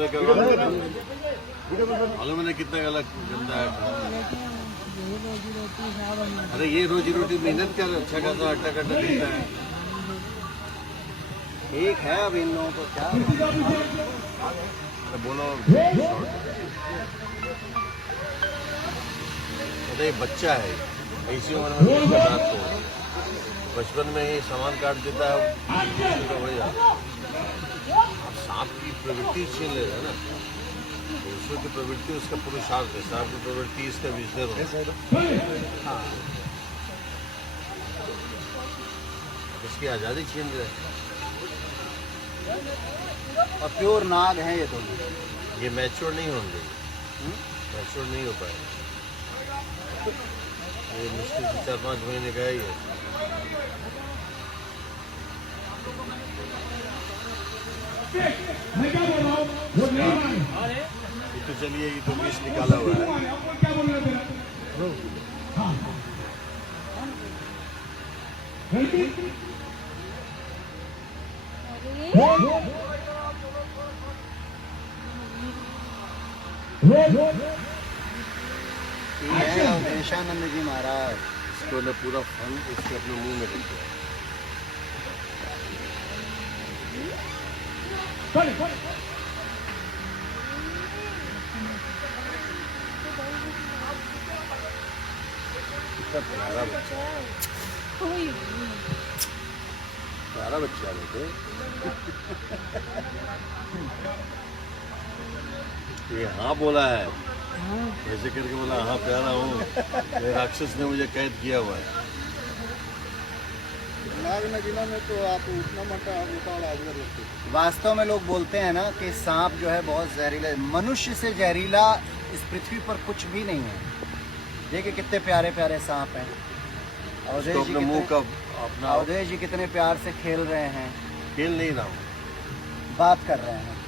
लेकर मालूम है कितना गलत गंदा है। अरे ये रोजी रोटी मेहनत कर, अच्छा खासा आटा कट्टा देता है। ठीक है, अब इन लोगों को क्या बोलो। अरे बच्चा है, ऐसी उम्र में उसके साथ तो बचपन में ही सामान काट देता है तो हो जाता। सांप की प्रवृत्ति छीन ले रहा है ना, दूसरों की प्रवृत्ति उसका पुरुषार्थ है, सांप की प्रवृत्ति इसका विषय है। इसकी आजादी छीन रहे। और प्योर नाग है ये दोनों। ये मैच्योर नहीं होंगे, मैच्योर नहीं हो पाए। ये मुश्किल से 4-5 महीने का है ये। तो चलिए, ये तो विष निकाला हुआ है। देशानंद जी महाराज, इसको ने पूरा फल इसके अपने मुंह में रख दिया। प्यारा बच्चा, प्यारा बच्चा बेटे। ये हाँ बोला है, ऐसे करके बोला हाँ प्यारा हूँ। ये राक्षस ने मुझे कैद किया हुआ है। नाग नगीना में तो आप उतना मोटा वास्तव में लोग बोलते हैं ना कि सांप जो है बहुत जहरीला, मनुष्य से जहरीला इस पृथ्वी पर कुछ भी नहीं है। देखिए कितने प्यारे प्यारे सांप हैं। अवधेश जी कितने प्यार से खेल रहे हैं। खेल नहीं रहा हूँ, बात कर रहे हैं।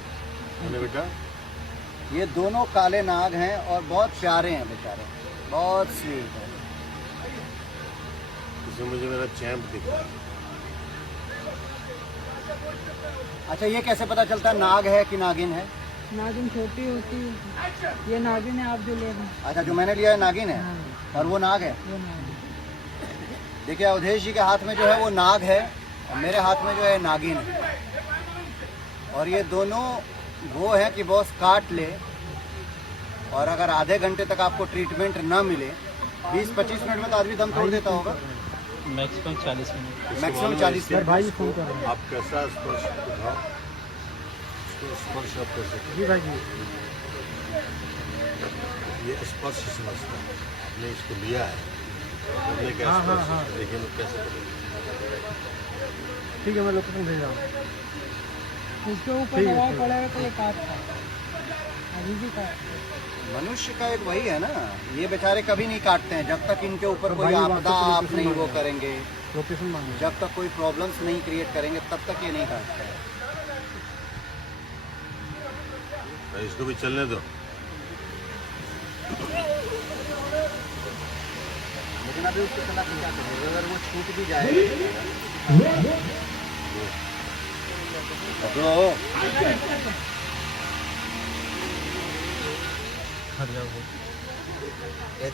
बेटा ये दोनों काले नाग हैं और बहुत प्यारे हैं बेचारे, बहुत स्वीट है। इसमें मुझे मेरा चैम्प दिखा। अच्छा, ये कैसे पता चलता है नाग है कि नागिन है? नागिन छोटी होती है, ये नागिन है आप जो ले रहे हैं। अच्छा, जो मैंने लिया है नागिन है। हाँ। और वो नाग है। वो नागिन। देखिए अवधेश जी के हाथ में जो है वो नाग है और मेरे हाथ में जो है नागिन है। और ये दोनों वो है कि बॉस काट ले और अगर आधे घंटे तक आपको ट्रीटमेंट ना मिले, 20-25 मिनट में तो आदमी दम तोड़ देता होगा। Maximum 40 minute. Maximum 40 minute. भाई फोन कर रहे हैं। आप कैसा स्पर्श उठाओ, स्पर्श आप कर सकते जी भाई जी। हैं। ये स्पर्श समझता है, आपने इसको लिया है, हमने क्या स्पर्श देखिए लोग कैसे करेंगे। ठीक है, मैं लोकेशन भेज रहा हूँ। इसके ऊपर दबाव पड़ेगा तो ये काटता है, अभी भी काटता है। मनुष्य का एक वही है ना, ये बेचारे कभी नहीं काटते हैं जब तक इनके ऊपर कोई आपदा आप नहीं वो करेंगे, लोकेशन मांगे। जब तक कोई प्रॉब्लम्स नहीं क्रिएट करेंगे तब तक ये नहीं काटते हैं। तो इसको भी चलने दो। लेकिन अभी उसको चला के क्या करेंगे? अगर वो छूट भी जाए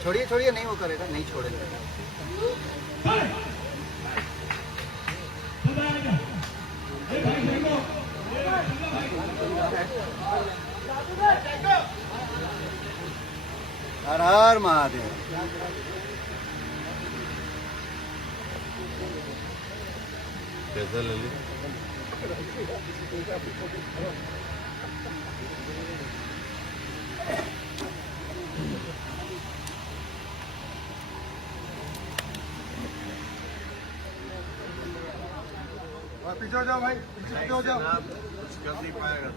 छोड़िए छोड़िए, नहीं वो करेगा, नहीं छोड़ेगा। हर हर महादेव। कैसा ललित? पीछे हो जाओ भाई, पीछे हो जाओ। कुछ कर नहीं पाएगा।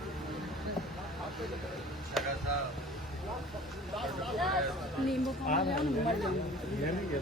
नींबू पानी मर जाएंगे।